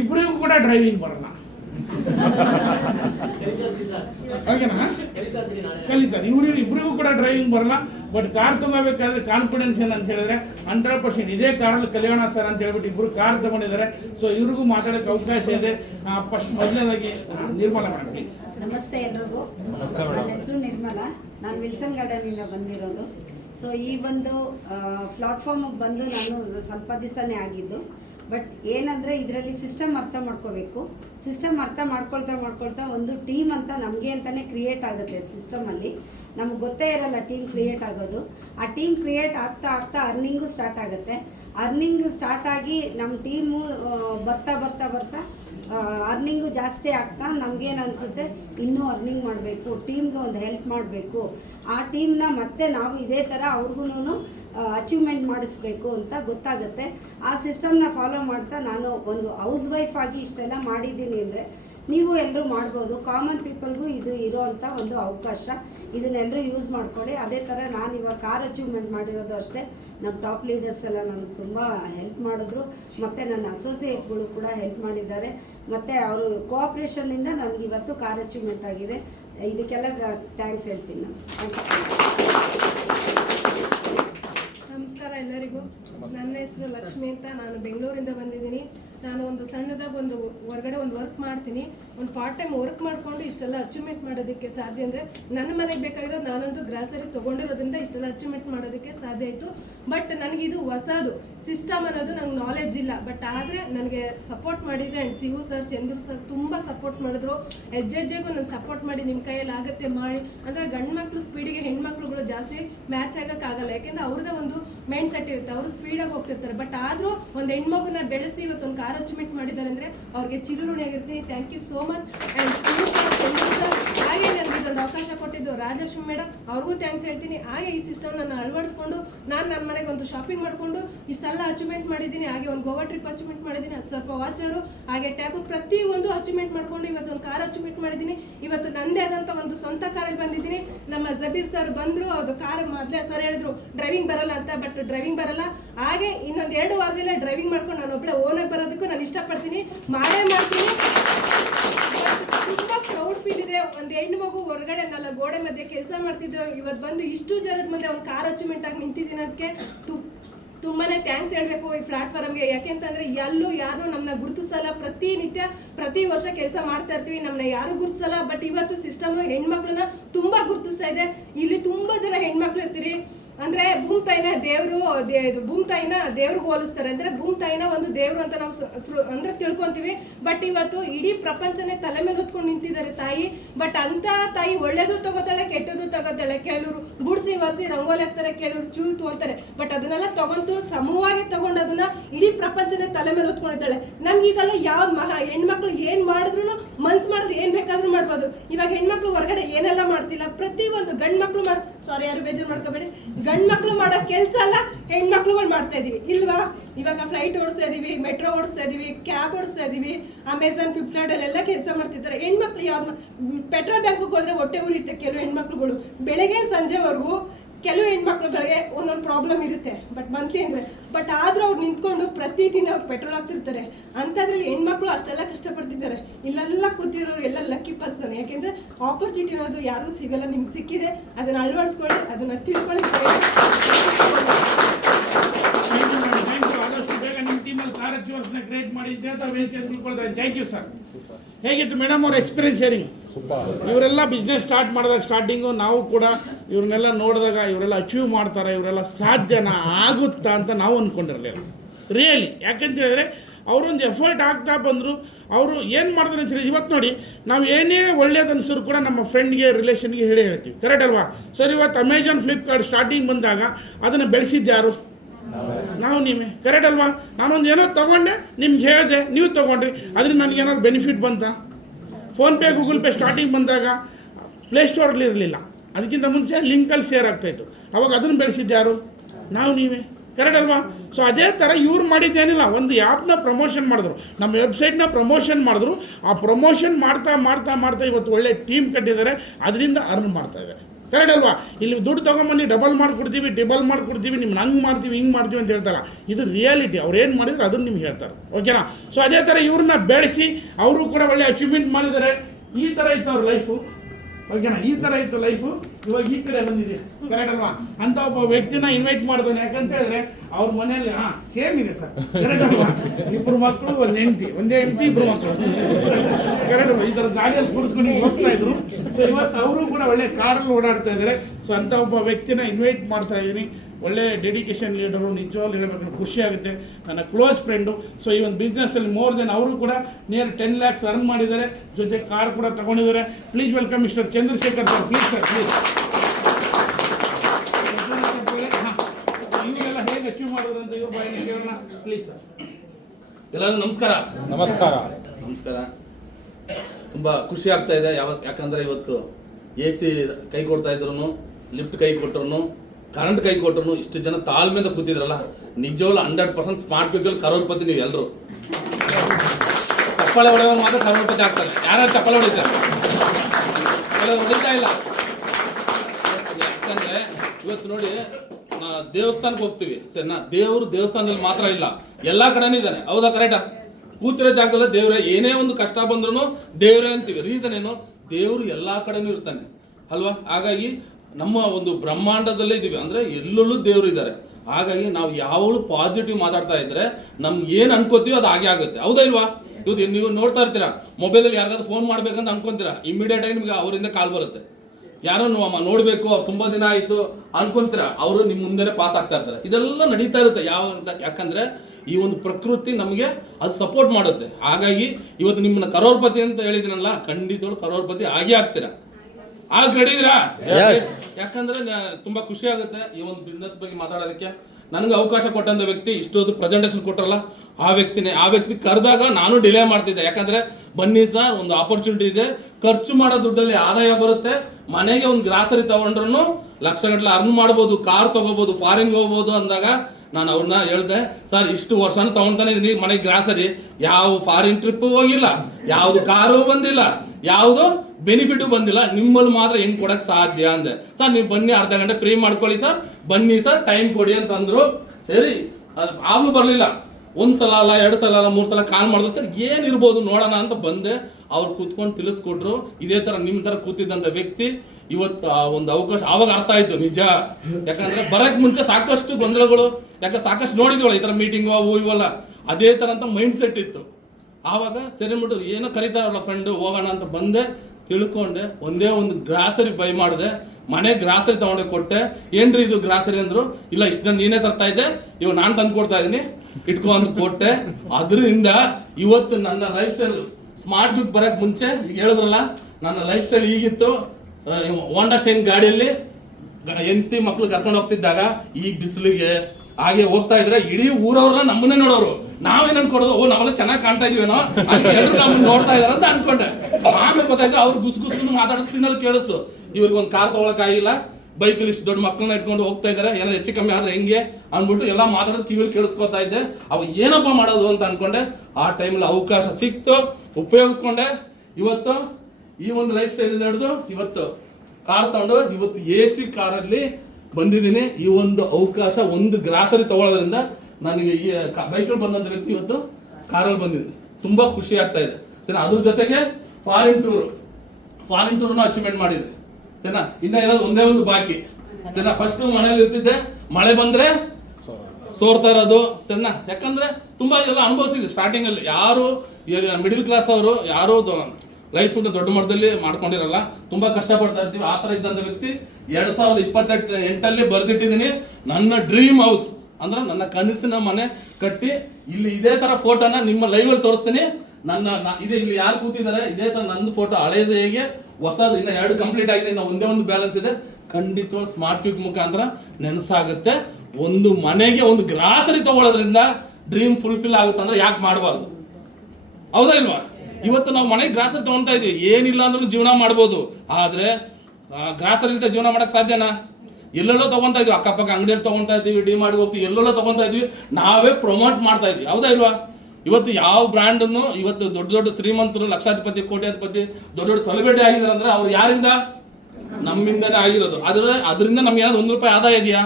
ಇಬ್ಬರಿಗೂ ಕೂಡ ಡ್ರೈವಿಂಗ್ ಬರಲ್ಲ. ಓಕೆನಾ? ಕಲಿತಾರೆ. ಇಬ್ಬರಿಗೂ ಕೂಡ ಡ್ರೈವಿಂಗ್ ಬರಲ್ಲ. ಬಟ್ ಕಾರ್ ತಗೋಬೇಕಾದ್ರೆ ಕಾನ್ಫಿಡೆನ್ಸ್ ಏನಂತ ಹೇಳಿದ್ರೆ 100% ಇದೇ ಕಾರಲ್ಲಿ ಕಲಿಯೋಣ ಸರ್ ಅಂತ ಹೇಳ್ಬಿಟ್ಟು ಇಬ್ಬರು ಕಾರ್ ತಗೊಂಡಿದ್ದಾರೆ. ಸೊ ಇವ್ರಿಗೂ ಮಾತಾಡೋಕ್ಕೆ ಅವಕಾಶ ಇದೆ. ಫಸ್ಟ್ ಮೊದಲನೇದಾಗಿ ನಿರ್ಮಲಾ ಮೇಡಮ್ ಪ್ಲೀಸ್. ನಮಸ್ತೆ ಎಲ್ರಿಗೂ. ನನ್ನ ಹೆಸರು ನಿರ್ಮಲಾ. ನಾನು ವಿಲ್ಸನ್ ಗಾರ್ಡನಿಂದ ಬಂದಿರೋದು. ಸೊ ಈ ಒಂದು ಪ್ಲಾಟ್ಫಾರ್ಮಿಗೆ ಬಂದು ನಾನು ಸ್ವಲ್ಪ ದಿವಸನೇ ಆಗಿದ್ದು. ಬಟ್ ಏನಂದರೆ ಇದರಲ್ಲಿ ಸಿಸ್ಟಮ್ ಅರ್ಥ ಮಾಡ್ಕೋಬೇಕು. ಸಿಸ್ಟಮ್ ಅರ್ಥ ಮಾಡ್ಕೊಳ್ತಾ ಒಂದು ಟೀಮ್ ಅಂತ ನಮಗೆ ಅಂತಲೇ ಕ್ರಿಯೇಟ್ ಆಗುತ್ತೆ. ಸಿಸ್ಟಮಲ್ಲಿ ನಮಗೆ ಗೊತ್ತೇ ಇರಲ್ಲ ಟೀಮ್ ಕ್ರಿಯೇಟ್ ಆಗೋದು. ಆ ಟೀಮ್ ಕ್ರಿಯೇಟ್ ಆಗ್ತಾ ಅರ್ನಿಂಗು ಸ್ಟಾರ್ಟ್ ಆಗುತ್ತೆ. ಅರ್ನಿಂಗ್ ಸ್ಟಾರ್ಟ್ ಆಗಿ ನಮ್ಮ ಟೀಮು ಬರ್ತಾ ಅರ್ನಿಂಗು ಜಾಸ್ತಿ ಆಗ್ತಾ ನಮಗೇನು ಅನಿಸುತ್ತೆ, ಇನ್ನೂ ಅರ್ನಿಂಗ್ ಮಾಡಬೇಕು, ಟೀಮ್ಗೆ ಒಂದು ಹೆಲ್ಪ್ ಮಾಡಬೇಕು. ಆ ಟೀಮ್ನ ಮತ್ತೆ ನಾವು ಇದೇ ಥರ ಅವ್ರಿಗೂ ಅಚೀವ್ಮೆಂಟ್ ಮಾಡಿಸ್ಬೇಕು ಅಂತ ಗೊತ್ತಾಗುತ್ತೆ. ಆ ಸಿಸ್ಟಮ್ನ ಫಾಲೋ ಮಾಡ್ತಾ ನಾನು ಒಂದು ಹೌಸ್ ವೈಫ್ ಆಗಿ ಇಷ್ಟೆಲ್ಲ ಮಾಡಿದ್ದೀನಿ ಅಂದರೆ ನೀವು ಎಲ್ಲರೂ ಮಾಡ್ಬೋದು. ಕಾಮನ್ ಪೀಪಲ್ಗೂ ಇದು ಇರೋವಂಥ ಒಂದು ಅವಕಾಶ. ಇದನ್ನೆಲ್ಲರೂ ಯೂಸ್ ಮಾಡ್ಕೊಳ್ಳಿ. ಅದೇ ಥರ ನಾನು ಇವಾಗ ಕಾರ್ ಅಚೀವ್ಮೆಂಟ್ ಮಾಡಿರೋದು ಅಷ್ಟೇ. ನಮ್ಮ ಟಾಪ್ ಲೀಡರ್ಸ್ ಎಲ್ಲ ನನಗೆ ತುಂಬ ಹೆಲ್ಪ್ ಮಾಡಿದ್ರು. ಮತ್ತು ನನ್ನ ಅಸೋಸಿಯೇಟ್ಗಳು ಕೂಡ ಹೆಲ್ಪ್ ಮಾಡಿದ್ದಾರೆ. ಮತ್ತು ಅವರು ಕೋಆಪ್ರೇಷನ್ನಿಂದ ನನಗಿವತ್ತು ಕಾರ್ ಅಚೀವ್ಮೆಂಟ್ ಆಗಿದೆ. ಇದಕ್ಕೆಲ್ಲ ಥ್ಯಾಂಕ್ಸ್ ಹೇಳ್ತೀನಿ ನಾನು. ನಮಸ್ಕಾರ ಎಲ್ಲರಿಗೂ. ನನ್ನ ಹೆಸರು ಲಕ್ಷ್ಮಿ ಅಂತ. ನಾನು ಬೆಂಗಳೂರಿಂದ ಬಂದಿದ್ದೀನಿ. ನಾನು ಒಂದು ಸಣ್ಣದಾಗ ಒಂದು ಹೊರಗಡೆ ಒಂದು ವರ್ಕ್ ಮಾಡ್ತೀನಿ. ಒಂದು ಪಾರ್ಟ್ ಟೈಮ್ ವರ್ಕ್ ಮಾಡಿಕೊಂಡು ಇಷ್ಟೆಲ್ಲ ಅಚೀವ್ಮೆಂಟ್ ಮಾಡೋದಕ್ಕೆ ಸಾಧ್ಯ. ಅಂದರೆ ನನ್ನ ಮನೆಗೆ ಬೇಕಾಗಿರೋದು ನಾನೊಂದು ಗ್ರಾಸರಿ ತೊಗೊಂಡಿರೋದ್ರಿಂದ ಇಷ್ಟೆಲ್ಲ ಅಚೀವ್ಮೆಂಟ್ ಮಾಡೋದಕ್ಕೆ ಸಾಧ್ಯ ಆಯಿತು. ಬಟ್ ನನಗಿದು ಹೊಸದು ಸಿಸ್ಟಮ್ ಅನ್ನೋದು ನಂಗೆ ನಾಲೆಡ್ಜ್ ಇಲ್ಲ. ಬಟ್ ಆದರೆ ನನಗೆ ಸಪೋರ್ಟ್ ಮಾಡಿದರೆ and Sihu sir, Chandru sir ತುಂಬ ಸಪೋರ್ಟ್ ಮಾಡಿದ್ರು. ಹೆಜ್ಜೆಗೂ ನಾನು ಸಪೋರ್ಟ್ ಮಾಡಿ ನಿಮ್ಮ ಕೈಯಲ್ಲಿ ಆಗುತ್ತೆ ಮಾಡಿ ಅಂದರೆ ಗಂಡು ಮಕ್ಕಳು ಸ್ಪೀಡಿಗೆ ಹೆಣ್ಮಕ್ಳುಗಳು ಜಾಸ್ತಿ ಮ್ಯಾಚ್ ಆಗೋಕ್ಕಾಗಲ್ಲ. ಯಾಕೆಂದರೆ ಅವ್ರದ್ದೇ ಒಂದು ಮೈಂಡ್ ಸೆಟ್ ಇರುತ್ತೆ. ಅವರು ಸ್ಪೀಡಾಗಿ ಹೋಗ್ತಿರ್ತಾರೆ. ಬಟ್ ಆದರೂ ಒಂದು ಹೆಣ್ಮಗುನ ಬೆಳೆಸಿ ಇವತ್ತೊಂದು ಕಾರ್ ಅಚೀವ್ಮೆಂಟ್ ಮಾಡಿದ್ದಾರೆ ಅಂದರೆ ಅವ್ರಿಗೆ ಚಿರುಋಣಿಯಾಗಿರ್ತೀನಿ. Thank you so much. And Sihu sir, Chandru sir, ಹಾಗೆ ನನಗೆ ಇದೊಂದು ಅವಕಾಶ ಕೊಟ್ಟಿದ್ದು ರಾಜಲಕ್ಷ್ಮಿ ಮೇಡಮ್, ಅವ್ರಿಗೂ ಥ್ಯಾಂಕ್ಸ್ ಹೇಳ್ತೀನಿ. ಹಾಗೆ ಈ ಸಿಸ್ಟಮ್ ನಾನು ಅಳವಡಿಸ್ಕೊಂಡು ನಾನು ನನ್ನ ಮನೆಗೆ ಒಂದು ಶಾಪಿಂಗ್ ಮಾಡಿಕೊಂಡು ಇಷ್ಟೆಲ್ಲ ಅಚೀವ್ಮೆಂಟ್ ಮಾಡಿದ್ದೀನಿ. ಹಾಗೆ ಒಂದು ಗೋವಾ ಟ್ರಿಪ್ ಅಚೀವ್ಮೆಂಟ್ ಮಾಡಿದ್ದೀನಿ. ಅದು ಸ್ವಲ್ಪ ವಾಚರು ಹಾಗೆ ಟ್ಯಾಬು ಪ್ರತಿಯೊಂದು ಅಚೀವ್ಮೆಂಟ್ ಮಾಡಿಕೊಂಡು ಇವತ್ತು ಒಂದು ಕಾರ್ ಅಚೀವ್ಮೆಂಟ್ ಮಾಡಿದ್ದೀನಿ. ಇವತ್ತು ನನ್ನದೇ ಆದಂಥ ಒಂದು ಸ್ವಂತ ಕಾರಲ್ಲಿ ಬಂದಿದ್ದೀನಿ. ನಮ್ಮ ಜಬೀರ್ ಸರ್ ಬಂದರು. ಅದು ಕಾರ್ ಮೊದಲೇ ಸರ್ ಹೇಳಿದ್ರು ಡ್ರೈವಿಂಗ್ ಬರಲ್ಲ ಅಂತ. ಬಟ್ ಡ್ರೈವಿಂಗ್ ಬರಲ್ಲ. ಹಾಗೆ ಇನ್ನೊಂದು 2 ವಾರದಲ್ಲೇ ಡ್ರೈವಿಂಗ್ ಮಾಡ್ಕೊಂಡು ನಾನು ಒಬ್ಬಳೇ ಓನಾಗಿ ಬರೋದಕ್ಕೂ ನಾನು ಇಷ್ಟಪಡ್ತೀನಿ. ಮಾಡೇ ಮಾಡ್ತೀನಿ. ತುಂಬ ಪ್ರೌಡ್ ಫೀಲ್ ಇದೆ. ಒಂದು ಹೆಣ್ಣು ಮಗು ಹೊರಗಡೆ ನನ್ನ ಗೋಡೆ ಮಧ್ಯೆ ಕೆಲಸ ಮಾಡ್ತಿದ್ದು ಇವತ್ತು ಬಂದು ಇಷ್ಟು ಜನದ ಮುಂದೆ ಒಂದು ಕಾರ್ ಅಚೀವ್ಮೆಂಟ್ ಆಗಿ ನಿಂತಿದ್ದೀನಿ. ಅದಕ್ಕೆ ತುಂಬಾ ಥ್ಯಾಂಕ್ಸ್ ಹೇಳಬೇಕು ಈ ಪ್ಲಾಟ್ಫಾರ್ಮ್ಗೆ. ಯಾಕೆಂತಂದರೆ ಎಲ್ಲೂ ಯಾರೂ ನಮ್ಮನ್ನ ಗುರುತಿಸಲ್ಲ. ಪ್ರತಿ ವರ್ಷ ಕೆಲಸ ಮಾಡ್ತಾ ಇರ್ತೀವಿ, ನಮ್ಮನ್ನ ಯಾರೂ ಗುರುತಿಸಲ್ಲ. ಬಟ್ ಇವತ್ತು ಸಿಸ್ಟಮು ಹೆಣ್ಮಕ್ಳನ್ನ ತುಂಬ ಗುರುತಿಸ್ತಾ ಇದೆ. ಇಲ್ಲಿ ತುಂಬ ಜನ ಹೆಣ್ಮಕ್ಳು ಇರ್ತೀರಿ. ಅಂದರೆ ಭೂಮಿ ತಾಯಿನ ದೇವ್ರಿಗೆ ಹೋಲಿಸ್ತಾರೆ. ಅಂದರೆ ಭೂಮಿ ತಾಯಿನ ಒಂದು ದೇವರು ಅಂತ ನಾವು ಅಂದರೆ ತಿಳ್ಕೊತೀವಿ. ಬಟ್ ಇವತ್ತು ಇಡೀ ಪ್ರಪಂಚನೇ ತಲೆ ಮೇಲೆ ಹೊತ್ಕೊಂಡು ನಿಂತಿದ್ದಾರೆ ತಾಯಿ. ಬಟ್ ಅಂತ ತಾಯಿ ಒಳ್ಳೇದು ತಗೋತಾಳೆ, ಕೆಟ್ಟದ್ದು ತಗೋತಾಳೆ. ಕೆಲವರು ಬುಡ್ಸಿ ವರ್ಸಿ ರಂಗೋಲಿ ಹಾಕ್ತಾರೆ, ಕೆಲವರು ಚೂತು ಅಂತಾರೆ. ಬಟ್ ಅದನ್ನೆಲ್ಲ ತಗೊಂಡು ಸಮೂಹವಾಗಿ ತಗೊಂಡು ಅದನ್ನ ಇಡೀ ಪ್ರಪಂಚನೇ ತಲೆ ಮೇಲೆ ಹೊತ್ಕೊಂಡಿದ್ದಾಳೆ. ನಮ್ಗೆ ಇದೆಲ್ಲ ಯಾವ್ದು ಹೆಣ್ಮಕ್ಳು ಏನು ಮಾಡಿದ್ರು ಮನ್ಸು ಮಾಡಿದ್ರೆ ಏನು ಬೇಕಾದ್ರೂ ಮಾಡ್ಬೋದು. ಇವಾಗ ಹೆಣ್ಮಕ್ಳು ಹೊರಗಡೆ ಏನೆಲ್ಲ ಮಾಡ್ತಿಲ್ಲ. ಪ್ರತಿಯೊಂದು ಗಂಡು ಮಕ್ಳು ಯಾರು ಬೇಜಾರು ಮಾಡ್ಕೋಬೇಡಿ. ಗಂಡು ಮಕ್ಳು ಮಾಡೋ ಕೆಲಸ ಅಲ್ಲ ಹೆಣ್ಮಕ್ಳುಗಳು ಮಾಡ್ತಾ ಇದೀವಿ ಇಲ್ವಾ? ಇವಾಗ ಫ್ಲೈಟ್ ಓಡಿಸ್ತಾ ಇದೀವಿ, ಮೆಟ್ರೋ ಓಡಿಸ್ತಾ ಇದೀವಿ, ಕ್ಯಾಬ್ ಓಡಿಸ್ತಾ ಇದೀವಿ, ಅಮೆಝಾನ್, ಫ್ಲಿಪ್ಕಾರ್ಟಲ್ಲೆಲ್ಲ ಕೆಲಸ ಮಾಡ್ತಿದ್ದಾರೆ. ಹೆಣ್ಮಕ್ಳು ಯಾವ್ದು ಪೆಟ್ರೋಲ್ ಬ್ಯಾಂಕಿಗೆ ಹೋದ್ರೆ ಹೊಟ್ಟೆ ಉರಿಯುತ್ತೆ ಕೆಲವು ಹೆಣ್ಮಕ್ಳುಗಳು. ಬೆಳಗ್ಗೆ ಸಂಜೆವರೆಗೂ ಕೆಲವು ಹೆಣ್ಮಕ್ಳುಗಳಿಗೆ ಒಂದೊಂದು ಪ್ರಾಬ್ಲಮ್ ಇರುತ್ತೆ. ಬಟ್ ಮಂತ್ಲಿ ಅಂದರೆ ಬಟ್ ಆದರೂ ಅವ್ರು ನಿಂತ್ಕೊಂಡು ಪ್ರತಿದಿನ ಅವ್ರು ಪೆಟ್ರೋಲ್ ಹಾಕ್ತಿರ್ತಾರೆ. ಅಂಥದ್ರಲ್ಲಿ ಹೆಣ್ಮಕ್ಳು ಅಷ್ಟೆಲ್ಲ ಕಷ್ಟಪಡ್ತಿದ್ದಾರೆ. ಇಲ್ಲೆಲ್ಲ ಕೂತಿರೋರು ಎಲ್ಲ ಲಕ್ಕಿ ಪರ್ಸನ್. ಯಾಕೆಂದರೆ ಆಪರ್ಚುನಿಟಿ ಅನ್ನೋದು ಯಾರಿಗೂ ಸಿಗಲ್ಲ. ನಿಮ್ಗೆ ಸಿಕ್ಕಿದೆ, ಅದನ್ನು ಅಳವಡಿಸ್ಕೊಳ್ಳಿ, ಅದನ್ನು ತಿಳ್ಕೊಳ್ಳಿ. ಆದಷ್ಟು ಬೇಗ ನಿಮ್ಮ ಟೀಮಲ್ಲಿ ಕಾರ್ ಅಚೀವರ್ಸ್ನ ಕ್ರಿಯೇಟ್ ಮಾಡಿದ್ದೆ ಅಂತ ತಿಳ್ಕೊಳ್ತಾರೆ. Thank you sir. ಹೇಗಿತ್ತು ಮೇಡಮ್ ಅವ್ರ ಎಕ್ಸ್ಪೀರಿಯನ್ಸ್ ಶೇರಿಂಗ್? ಇವರೆಲ್ಲ ಬಿಸ್ನೆಸ್ ಸ್ಟಾರ್ಟ್ ಮಾಡಿದಾಗ ಸ್ಟಾರ್ಟಿಂಗು ನಾವು ಕೂಡ ಇವ್ರನ್ನೆಲ್ಲ ನೋಡಿದಾಗ ಇವರೆಲ್ಲ ಅಚೀವ್ ಮಾಡ್ತಾರೆ, ಇವರೆಲ್ಲ ಸಾಧ್ಯನಾ ಆಗುತ್ತಾ ಅಂತ ನಾವು ಅಂದ್ಕೊಂಡಿರಲಿಲ್ಲ ರಿಯಲಿ. ಯಾಕಂತ ಹೇಳಿದ್ರೆ ಅವರೊಂದು ಎಫರ್ಟ್ ಆಗ್ತಾ ಬಂದರು. ಅವರು ಏನು ಮಾಡಿದ್ರು ಅಂತ ಹೇಳಿ ಇವತ್ತು ನೋಡಿ, ನಾವು ಏನೇ ಒಳ್ಳೇದು ಅನಿಸಿದ್ರು ಕೂಡ ನಮ್ಮ ಫ್ರೆಂಡ್ಗೆ ರಿಲೇಷನ್ಗೆ ಹೇಳ್ತೀವಿ. ಕರೆಕ್ಟ್ ಅಲ್ವಾ ಸರ್? ಇವತ್ತು ಅಮೆಝಾನ್, ಫ್ಲಿಪ್ಕಾರ್ಟ್ ಸ್ಟಾರ್ಟಿಂಗ್ ಬಂದಾಗ ಅದನ್ನು ಬೆಳೆಸಿದ್ದು ಯಾರು? ನಾವು ನೀವೇ. ಕರೆಕ್ಟ್ ಅಲ್ವಾ? ನಾನೊಂದು ಏನೋ ತೊಗೊಂಡೆ, ನಿಮ್ಗೆ ಹೇಳಿದೆ, ನೀವು ತೊಗೊಂಡ್ರಿ, ಅದರಿಂದ ನನಗೇನಾದ್ರು ಬೆನಿಫಿಟ್ ಬಂತಾ? ಫೋನ್ಪೇ, ಗೂಗಲ್ ಪೇ ಸ್ಟಾರ್ಟಿಂಗ್ ಬಂದಾಗ ಪ್ಲೇಸ್ಟೋರಲ್ಲಿ ಇರಲಿಲ್ಲ. ಅದಕ್ಕಿಂತ ಮುಂಚೆ ಲಿಂಕಲ್ಲಿ ಶೇರ್ ಆಗ್ತಾಯಿತ್ತು. ಅವಾಗ ಅದನ್ನು ಬೆಳೆಸಿದ್ದು ಯಾರು? ನಾವು ನೀವೇ. ಕರೆಕ್ಟ್ ಅಲ್ವಾ? ಸೊ ಅದೇ ಥರ ಇವ್ರು ಮಾಡಿದ್ದೇನಿಲ್ಲ, ಒಂದು ಆ್ಯಪ್ನ ಪ್ರಮೋಷನ್ ಮಾಡಿದ್ರು, ನಮ್ಮ ವೆಬ್ಸೈಟ್ನ ಪ್ರಮೋಷನ್ ಮಾಡಿದ್ರು. ಆ ಪ್ರಮೋಷನ್ ಮಾಡ್ತಾ ಮಾಡ್ತಾ ಮಾಡ್ತಾ ಇವತ್ತು ಒಳ್ಳೆ ಟೀಮ್ ಕಟ್ಟಿದ್ದಾರೆ, ಅದರಿಂದ ಅರ್ನ್ ಮಾಡ್ತಾಯಿದ್ದಾರೆ. ಕರೆಕ್ಟ್ ಅಲ್ವಾ? ಇಲ್ಲಿ ದುಡ್ಡು ತೊಗೊಂಬನ್ನಿ ಡಬಲ್ ಮಾಡಿಕೊಡ್ತೀವಿ, ಡಿಬಲ್ ಮಾಡಿಕೊಡ್ತೀವಿ, ನಿಮ್ಗೆ ಹಂಗೆ ಮಾಡ್ತೀವಿ ಹಿಂಗೆ ಮಾಡ್ತೀವಿ ಅಂತ ಹೇಳ್ತಾರಲ್ಲ, ಇದು ರಿಯಾಲಿಟಿ. ಅವ್ರು ಏನು ಮಾಡಿದ್ರು ಅದನ್ನು ನಿಮ್ಗೆ ಹೇಳ್ತಾರೆ. ಓಕೆನಾ? ಸೊ ಅದೇ ಥರ ಇವ್ರನ್ನ ಬೆಳೆಸಿ ಅವರು ಕೂಡ ಒಳ್ಳೆ ಅಚೀವ್ಮೆಂಟ್ ಮಾಡಿದ್ದಾರೆ. ಈ ಥರ ಇತ್ತು ಅವ್ರ ಲೈಫು. ಓಕೆನಾ? ಈ ಥರ ಇತ್ತು ಲೈಫು. ಇವಾಗ ಈ ಕಡೆ ಬಂದಿದೆ. ಕರೆಕ್ಟ್ ಅಲ್ವಾ? ಅಂತ ಒಬ್ಬ ವ್ಯಕ್ತಿನ ಇನ್ವೈಟ್ ಮಾಡ್ತಾನೆ. ಯಾಕಂತ ಹೇಳಿದ್ರೆ ಅವ್ರ ಮನೆಯಲ್ಲಿ ಸೇಮ್ ಇದೆ ಸರ್. ಕರೆಕ್ಟ್ ಅಲ್ವಾ? ಇಬ್ಬರು ಮಕ್ಕಳು, ಒಂದೇ ಹೆಂಡತಿ ಇಬ್ಬರು ಮಕ್ಕಳು. ಕರೆಕ್ಟ್ ಅಲ್ವಾ? ಈ ಥರ ಗಾಡಿಯಲ್ಲಿ ಕೂರಿಸ್ಕೊಂಡು ಹೋಗ್ತಾ ಇದ್ರು. ಸೊ ಇವತ್ತು ಅವರು ಕೂಡ ಒಳ್ಳೆ ಕಾರಲ್ಲಿ ಓಡಾಡ್ತಾ ಇದ್ದಾರೆ. ಸೊ ಅಂತ ಒಬ್ಬ ವ್ಯಕ್ತಿನ ಇನ್ವೈಟ್ ಮಾಡ್ತಾ ಇದ್ದೀನಿ. ಒಳ್ಳೆ ಡೆಡಿಕೇಶನ್ ಲೀಡರು, ನಿಜವಾಗ್ಲೂ ಹೇಳಬೇಕು, ಖುಷಿ ಆಗುತ್ತೆ. ನನ್ನ ಕ್ಲೋಸ್ ಫ್ರೆಂಡು. ಸೊ ಈ ಒಂದು ಬಿಸ್ನೆಸ್ಸಲ್ಲಿ ಮೋರ್ ದೆನ್ ಅವರು ಕೂಡ ನಿಯರ್ 10 lakhs ಅರ್ನ್ ಮಾಡಿದ್ದಾರೆ, ಜೊತೆ ಕಾರ್ ಕೂಡ ತಗೊಂಡಿದ್ದಾರೆ. Please welcome mister Chandrashekar sir. Please sir, please. ಇವರೆಲ್ಲ ಹೇಗೆ ಅಚೀವ್ ಮಾಡೋದು ಅಂತ ಇವ್ರ ಬಾಯಲ್ಲಿ ಕೇಳೋಣ. Please sir. ಎಲ್ಲರಿಗೂ ನಮಸ್ಕಾರ. ನಮಸ್ಕಾರ. ತುಂಬ ಖುಷಿ ಆಗ್ತಾ ಇದೆ. ಯಾಕಂದರೆ ಇವತ್ತು AC ಕೈ ಕೊಡ್ತಾ ಇದ್ರು, ಲಿಫ್ಟ್ ಕೈ ಕೊಟ್ಟರು, ಕರೆಂಟ್ ಕೈ ಕೊಟ್ಟರು, ಇಷ್ಟು ಜನ ತಾಳ್ಮೆಯಿಂದ ಕೂತಿದ್ರಲ್ಲ, ನಿಜವಾಗ್ಲೂ 100% ಸ್ಮಾರ್ಟ್ ಪೀಪಲ್ ಕರೋಡ್ಪತಿ ನೀವು ಎಲ್ಲರೂ. ಚಪ್ಪಾಳೆ ಹೊಡೆಯೋರು ಮಾತ್ರ ಕರೋಡ್ಪತಿ ಆಗ್ತಾರೆ. ಯಾರು ಚಪ್ಪಾಳೆ ಹೊಡಿತಾರೆ? ಹೊಡಿತಾ ಇಲ್ಲ. ಯಾಕಂದರೆ ಇವತ್ತು ನೋಡಿ, ದೇವಸ್ಥಾನಕ್ಕೆ ಹೋಗ್ತೀವಿ ಸರಿನಾ, ದೇವರು ದೇವಸ್ಥಾನದಲ್ಲಿ ಮಾತ್ರ ಇಲ್ಲ, ಎಲ್ಲ ಕಡೆನೂ ಇದ್ದಾನೆ. ಹೌದಾ? ಕರೆಕ್ಟಾ? ಕೂತಿರೋ ಜಾಗದಲ್ಲ ದೇವ್ರೆ. ಏನೇ ಒಂದು ಕಷ್ಟ ಬಂದ್ರೂ ದೇವ್ರೆ ಅಂತೀವಿ. ರೀಸನ್ ಏನು? ದೇವರು ಎಲ್ಲ ಕಡೆನೂ ಇರ್ತಾನೆ ಅಲ್ವಾ? ಹಾಗಾಗಿ ನಮ್ಮ ಒಂದು ಬ್ರಹ್ಮಾಂಡದಲ್ಲೇ ಇದ್ದೀವಿ, ಅಂದರೆ ಎಲ್ಲೆಲ್ಲೂ ದೇವರು ಇದ್ದಾರೆ. ಹಾಗಾಗಿ ನಾವು ಯಾವಾಗಲೂ ಪಾಸಿಟಿವ್ ಮಾತಾಡ್ತಾ ಇದ್ರೆ ನಮ್ಗೆ ಏನು ಅನ್ಕೋತೀವಿ ಅದು ಹಾಗೆ ಆಗುತ್ತೆ. ಹೌದಾ ಇಲ್ವಾ? ಇವತ್ತು ನೀವು ನೋಡ್ತಾ ಇರ್ತೀರಾ, ಮೊಬೈಲಲ್ಲಿ ಯಾರಿಗಾದ್ರೂ ಫೋನ್ ಮಾಡ್ಬೇಕಂತ ಅನ್ಕೊಂತೀರಾ, ಇಮಿಡಿಯೇಟಾಗಿ ನಿಮ್ಗೆ ಅವರಿಂದ ಕಾಲ್ ಬರುತ್ತೆ. ಯಾರೋ ನೋಡಬೇಕು, ಅವ್ರು ತುಂಬ ದಿನ ಆಯಿತು ಅನ್ಕೊಂತೀರಾ, ಅವರು ನಿಮ್ಮ ಮುಂದೆನೇ ಪಾಸ್ ಆಗ್ತಾ ಇರ್ತಾರೆ. ಇದೆಲ್ಲ ನಡೀತಾ ಇರುತ್ತೆ. ಯಾಕಂದರೆ ಈ ಒಂದು ಪ್ರಕೃತಿ ನಮಗೆ ಅದು ಸಪೋರ್ಟ್ ಮಾಡುತ್ತೆ. ಹಾಗಾಗಿ ಇವತ್ತು ನಿಮ್ಮನ್ನ ಕರೋಡ್ಪತಿ ಅಂತ ಹೇಳಿದಿನಲ್ಲ, ಖಂಡಿತಗಳು ಕರೋಡ್ಪತಿ ಆಗೇ ಆಗ್ತೀರಾ. ಆಗ ರೆಡಿದಿರಾ? ಯಾಕಂದ್ರೆ ತುಂಬಾ ಖುಷಿ ಆಗುತ್ತೆ ಈ ಒಂದು ಬಿಸ್ನೆಸ್ ಬಗ್ಗೆ ಮಾತಾಡೋದಕ್ಕೆ. ನನಗೆ ಅವಕಾಶ ಕೊಟ್ಟಂತ ವ್ಯಕ್ತಿ, ಇಷ್ಟೊಂದು ಪ್ರೆಸೆಂಟೇಷನ್ ಕೊಟ್ಟರಲ್ಲ, ಆ ವ್ಯಕ್ತಿ ಕರೆದಾಗ ನಾನು ಡಿಲೇ ಮಾಡ್ತಿದ್ದೆ. ಯಾಕಂದ್ರೆ ಬನ್ನಿ ಸರ್, ಒಂದು ಆಪರ್ಚುನಿಟಿ ಇದೆ, ಖರ್ಚು ಮಾಡೋ ದುಡ್ಡಲ್ಲಿ ಆದಾಯ ಬರುತ್ತೆ, ಮನೆಗೆ ಒಂದು ಗ್ರಾಸರಿ ತಗೊಂಡ್ರು ಲಕ್ಷಗಟ್ಟಲೆ ಅರ್ನ್ ಮಾಡ್ಬೋದು, ಕಾರ್ ತಗೋಬಹುದು, ಫಾರಿನ್ ಹೋಗ್ಬೋದು ಅಂದಾಗ ನಾನು ಅವ್ರನ್ನ ಹೇಳ್ದೆ, ಸರ್ ಇಷ್ಟು ವರ್ಷನೂ ತಗೊಂತಾನೆ ಇದೀನಿ ಮನೆಗೆ ಗ್ರಾಸರಿ, ಯಾವ ಫಾರಿನ್ ಟ್ರಿಪ್ ಹೋಗಿಲ್ಲ, ಯಾವುದು ಕಾರು ಬಂದಿಲ್ಲ, ಯಾವುದು ಬೆನಿಫಿಟು ಬಂದಿಲ್ಲ, ನಿಮ್ಮಲ್ಲಿ ಮಾತ್ರ ಹೆಂಗ್ ಕೊಡಕ್ ಸಾಧ್ಯ ಅಂದೆ. ಸರ್ ನೀವು ಬನ್ನಿ, ಅರ್ಧ ಗಂಟೆ ಫ್ರೀ ಮಾಡ್ಕೊಳ್ಳಿ ಸರ್, ಬನ್ನಿ ಸರ್, ಟೈಮ್ ಕೊಡಿ ಅಂತಂದ್ರು. ಸರಿ, ಅದು ಆಗ್ಲೂ ಬರಲಿಲ್ಲ. 1 ಸಲ ಅಲ್ಲ, 2 ಸಲ ಅಲ್ಲ, 3 ಸಲ ಕಾಲ್ ಮಾಡಿದ್ರು. ಸರ್ ಏನಿರ್ಬೋದು ನೋಡೋಣ ಅಂತ ಬಂದೆ. ಅವ್ರು ಕೂತ್ಕೊಂಡು ತಿಳಿಸ್ಕೊಟ್ರು. ಇದೇ ಥರ ನಿಮ್ಮ ಥರ ಕೂತಿದ್ದಂಥ ವ್ಯಕ್ತಿ ಇವತ್ತು ಒಂದು ಅವಕಾಶ ಆವಾಗ ಅರ್ಥ ಆಯ್ತು ನಿಜ. ಯಾಕಂದ್ರೆ ಬರಕ್ ಮುಂಚೆ ಸಾಕಷ್ಟು ಗೊಂದಲಗಳು, ಯಾಕಂದ್ರೆ ಸಾಕಷ್ಟು ನೋಡಿದ್ವಲ್ಲ ಈ ಥರ ಮೀಟಿಂಗು ಅವು ಇವಲ್ಲ, ಅದೇ ಥರ ಅಂತ ಮೈಂಡ್ ಸೆಟ್ ಇತ್ತು. ಆವಾಗ ಸರಿಬಿಟ್ಟು ಏನೋ ಕರೀತಾರಲ್ಲ ಫ್ರೆಂಡು, ಹೋಗೋಣ ಅಂತ ಬಂದೆ, ತಿಳ್ಕೊಂಡೆ. ಒಂದೇ ಒಂದು ಗ್ರಾಸರಿ ಬೈ ಮಾಡಿದೆ, ಮನೆ ಗ್ರಾಸರಿ ತಗೊಂಡೆ ಕೊಟ್ಟೆ. ಏನ್ರಿ ಇದು ಗ್ರಾಸರಿ ಅಂದ್ರು, ಇಲ್ಲ ಇಷ್ಟು ದಿನ ನೀನೇ ತರ್ತಾ ಇದ್ದೆ, ಇವಾಗ ನಾನು ತಂದು ಕೊಡ್ತಾ ಇದ್ದೀನಿ, ಇಟ್ಕೊ ಅಂತ ಕೊಟ್ಟೆ. ಅದರಿಂದ ಇವತ್ತು ನನ್ನ ಲೈಫ್ ಸ್ಟೈಲ್ ಸ್ಮಾರ್ಟ್ ಗಿಫ್ಟ್ ಬರೋಕ್ಕೆ ಮುಂಚೆ ಈಗ ಹೇಳಿದ್ರಲ್ಲ, ನನ್ನ ಲೈಫ್ ಸ್ಟೈಲ್ ಈಗಿತ್ತು. ಹೋಂಡಾ ಶೈನ್ ಗಾಡಿಯಲ್ಲಿ ಹೆಂಡತಿ ಮಕ್ಳು ಕರ್ಕೊಂಡು ಹೋಗ್ತಿದ್ದಾಗ ಈ ಬಿಸಿಲಿಗೆ ಹಾಗೆ ಹೋಗ್ತಾ ಇದ್ರೆ ಇಡೀ ಊರವ್ರನ್ನ ನಮ್ಮನ್ನೇ ನೋಡೋರು. ನಾವೇನು ಅನ್ಕೊಡೋದು, ಓ ನಾವೆಲ್ಲ ಚೆನ್ನಾಗಿ ಕಾಣ್ತಾ ಇದೀವೇನೋ, ಎಲ್ಲರೂ ನಮ್ಮನ್ನ ನೋಡ್ತಾ ಇದಾರೆ ಅಂತ ಅನ್ಕೊಂಡೆ. ಆಮೇಲೆ ಗೊತ್ತಾಯ್ತು ಅವ್ರು ಗುಸ್ಗುಸ್ಕೊಂಡು ಮಾತಾಡೋದು ಸಿಗ್ನಲ್ ಕೇಳಿಸ್ತು. ಇವ್ರಿಗೆ ಒಂದು ಕಾರ್ ತೊಗೊಳಕ್ಕಾಗಿಲ್ಲ, ಬೈಕಲ್ಲಿ ಇಷ್ಟು ದೊಡ್ಡ ಮಕ್ಕಳನ್ನ ಇಟ್ಕೊಂಡು ಹೋಗ್ತಾ ಇದ್ದಾರೆ, ಏನೋ ಹೆಚ್ಚು ಕಮ್ಮಿ ಆದ್ರೆ ಹೆಂಗೆ ಅಂದ್ಬಿಟ್ಟು ಎಲ್ಲ ಮಾತಾಡೋದು ಕಿವಿಲಿ ಕೇಳಿಸ್ಕೊತಾ ಇದ್ದೆ. ಅವಾಗ ಏನಪ್ಪ ಮಾಡೋದು ಅಂತ ಅನ್ಕೊಂಡೆ. ಆ ಟೈಮಲ್ಲಿ ಅವಕಾಶ ಸಿಕ್ತು, ಉಪಯೋಗಿಸ್ಕೊಂಡೆ. ಇವತ್ತು ಈ ಒಂದು ಲೈಫ್ ಸ್ಟೈಲ್ ಹಿಡಿದು ಇವತ್ತು ಕಾರ್ ತಗೊಂಡು ಇವತ್ತು AC ಕಾರಲ್ಲಿ ಬಂದಿದ್ದೀನಿ. ಈ ಒಂದು ಅವಕಾಶ, ಒಂದು ಗ್ರಾಸರಿ ತಗೊಳ್ಳೋದ್ರಿಂದ ನನಗೆ ಈ ಬೈಕಲ್ಲಿ ಬಂದಂಥ ವ್ಯಕ್ತಿ ಇವತ್ತು ಕಾರಲ್ಲಿ ಬಂದಿದ್ದೀನಿ. ತುಂಬ ಖುಷಿ ಆಗ್ತಾ ಇದೆ. ಸರಿ, ಅದ್ರ ಜೊತೆಗೆ ಫಾರಿನ್ ಟೂರ್ನು ಅಚೀವ್ಮೆಂಟ್ ಮಾಡಿದ್ರಿ. ಸರಿನಾ, ಇನ್ನ ಇರೋದು ಒಂದೇ ಒಂದು ಬಾಕಿ. ಸರಿನಾ, ಫಸ್ಟ್ ಮನೇಲಿ ಇರ್ತಿದ್ದೆ, ಮಳೆ ಬಂದ್ರೆ ಸೋರ್ತಾ ಇರೋದು. ಸರಿನಾ, ಯಾಕಂದ್ರೆ ತುಂಬಾ ಎಲ್ಲ ಅನುಭವಿಸಿದ್ವಿ ಸ್ಟಾರ್ಟಿಂಗಲ್ಲಿ. ಯಾರು ಮಿಡಿಲ್ ಕ್ಲಾಸ್ ಅವರು ಯಾರು ಲೈಫನ್ನು ದೊಡ್ಡ ಮಟ್ಟದಲ್ಲಿ ಮಾಡ್ಕೊಂಡಿರಲ್ಲ, ತುಂಬಾ ಕಷ್ಟಪಡ್ತಾ ಇರ್ತೀವಿ. ಆ ಥರ ಇದ್ದಂಥ ವ್ಯಕ್ತಿ 2028 ಬರೆದಿಟ್ಟಿದ್ದೀನಿ. ನನ್ನ ಡ್ರೀಮ್ ಹೌಸ್ ಅಂದ್ರೆ ನನ್ನ ಕನಸಿನ ಮನೆ ಕಟ್ಟಿ ಇಲ್ಲಿ ಇದೇ ಥರ ಫೋಟೋನ ನಿಮ್ಮ ಲೈವಲ್ಲಿ ತೋರಿಸ್ತೀನಿ. ಇದೆ ಇಲ್ಲಿ ಯಾರು ಕೂತಿದ್ದಾರೆ, ಇದೇ ಥರ ನಂದು ಫೋಟೋ, ಹಳೇದು ಹೇಗೆ ಹೊಸದು, ಇನ್ನು 2 ಕಂಪ್ಲೀಟ್ ಆಗಿದೆ, ಇನ್ನು ಒಂದೇ ಒಂದು ಬ್ಯಾಲೆನ್ಸ್ ಇದೆ. ಖಂಡಿತವಾಗಿ ಸ್ಮಾರ್ಟ್ ಕ್ವಿಕ್ ಮುಖಾಂತರ ನೆನಸಾಗುತ್ತೆ. ಒಂದು ಮನೆಗೆ ಒಂದು ಗ್ರಾಸರಿ ತಗೊಳ್ಳೋದ್ರಿಂದ ಡ್ರೀಮ್ ಫುಲ್ಫಿಲ್ ಆಗುತ್ತೆ ಅಂದ್ರೆ ಯಾಕೆ ಮಾಡಬಾರ್ದು? ಹೌದಾ ಇಲ್ವಾ? ಇವತ್ತು ನಾವು ಮನೆಗೆ ಗ್ರಾಸರಿ ತಗೊಳ್ತಾ ಇದೀವಿ, ಏನಿಲ್ಲ ಅಂದ್ರೂ ಜೀವನ ಮಾಡ್ಬೋದು. ಆದ್ರೆ ಗ್ರಾಸರಿ ಇಲ್ಲದೆ ಜೀವನ ಮಾಡಕ್ ಸಾಧ್ಯನಾ? ಎಲ್ಲೆಲ್ಲೋ ತಗೊಂತಾ ಇದೀವಿ, ಅಕ್ಕಪಕ್ಕ ಅಂಗಡಿಯಲ್ಲಿ ತಗೊಂತಾ ಇದೀವಿ, ಡಿಮಾರ್ಟ್ಗೆ ಹೋಗ್ತೀವಿ, ಎಲ್ಲೆಲ್ಲೋ ತಗೊಂತಾ ಇದೀವಿ, ನಾವೇ ಪ್ರಮೋಟ್ ಮಾಡ್ತಾ ಇದೀವಿ. ಹೌದಾ ಇಲ್ವಾ? ಇವತ್ತು ಯಾವ ಬ್ರ್ಯಾಂಡನ್ನು ಇವತ್ತು ದೊಡ್ಡ ದೊಡ್ಡ ಶ್ರೀಮಂತರು, ಲಕ್ಷಾಧಿಪತಿ, ಕೋಟ್ಯಾಧಿಪತಿ, ದೊಡ್ಡ ದೊಡ್ಡ ಸೆಲೆಬ್ರಿಟಿ ಆಗಿದ್ದಾರೆ ಅಂದ್ರೆ ಅವ್ರು ಯಾರಿಂದ? ನಮ್ಮಿಂದನೇ ಆಗಿರೋದು. ಅದರಿಂದ ನಮ್ಗೆ ಏನಾದ್ರು ₹1 ಆದಾಯ ಇದೆಯಾ?